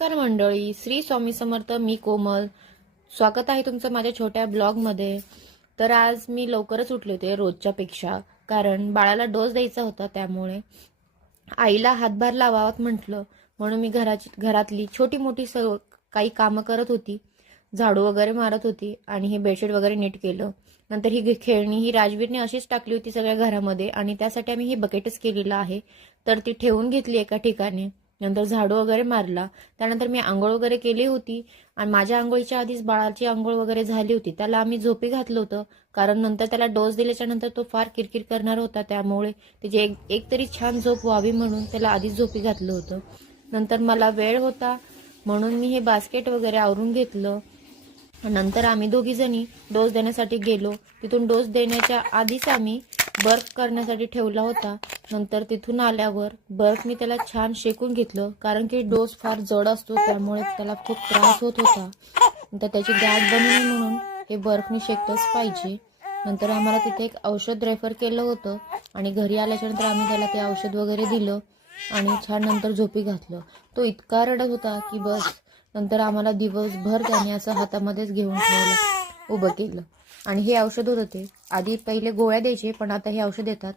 नमस्कार मंडळी, श्री स्वामी समर्थ. मी कोमल. स्वागत आहे तुमचं माझ्या छोट्या ब्लॉगमध्ये. तर आज मी लवकरच उठले होते रोजच्या पेक्षा, कारण बाळाला डोस द्यायचा होता. त्यामुळे आईला हातभार लावावात म्हटलं, म्हणून मी घरातली छोटी मोठी काही कामं करत होती. झाडू वगैरे मारत होती आणि हे बेडशीट वगैरे नीट केलं. नंतर ही खेळणी ही राजवीरने अशीच टाकली होती सगळ्या घरामध्ये, आणि त्यासाठी आम्ही ही बकेटच केलेलं आहे. तर ती ठेवून घेतली एका ठिकाणी. नंतर झाडू वगैरे मारला. त्यानंतर मी आंघोळ वगैरे केली होती, आणि माझ्या आंघोळीच्या आधीच बाळाची आंघोळ वगैरे झाली होती. त्याला आम्ही झोपी घातलं होतं, कारण नंतर त्याला डोस दिल्याच्या नंतर तो फार किरकिर करणार होता. त्यामुळे त्याची एक तरी छान झोप व्हावी म्हणून त्याला आधीच झोपी घातलं होतं. नंतर मला वेळ होता म्हणून मी हे बास्केट वगैरे आवरून घेतलं. नंतर आम्ही दोघी जणी डोस देण्यासाठी गेलो. तिथून डोस देण्याच्या आधीच आम्ही बर्फ करण्यासाठी ठेवला होता. नंतर तिथून आल्यावर बर्फ मी त्याला छान शेकून घेतलं, कारण की डोस फार जड असतो, त्यामुळे त्याला खूप त्रास होत होता. नंतर त्याची गाठ बनू नये म्हणून हे बर्फनी शेकतच पाहिजे. नंतर आम्हाला तिथे एक औषध रेफर केलं होतं, आणि घरी आल्याच्या नंतर आम्ही त्याला ते औषध वगैरे दिलं आणि छान नंतर झोपी घातलं. तो इतका रडत होता की बस. नंतर आम्हाला दिवसभर त्याने असं हातामध्येच घेऊन ठेवलं, उभं केलं. आणि हे औषध होतं ते आधी पहिले गोळ्या द्यायचे, पण आता हे औषध देतात.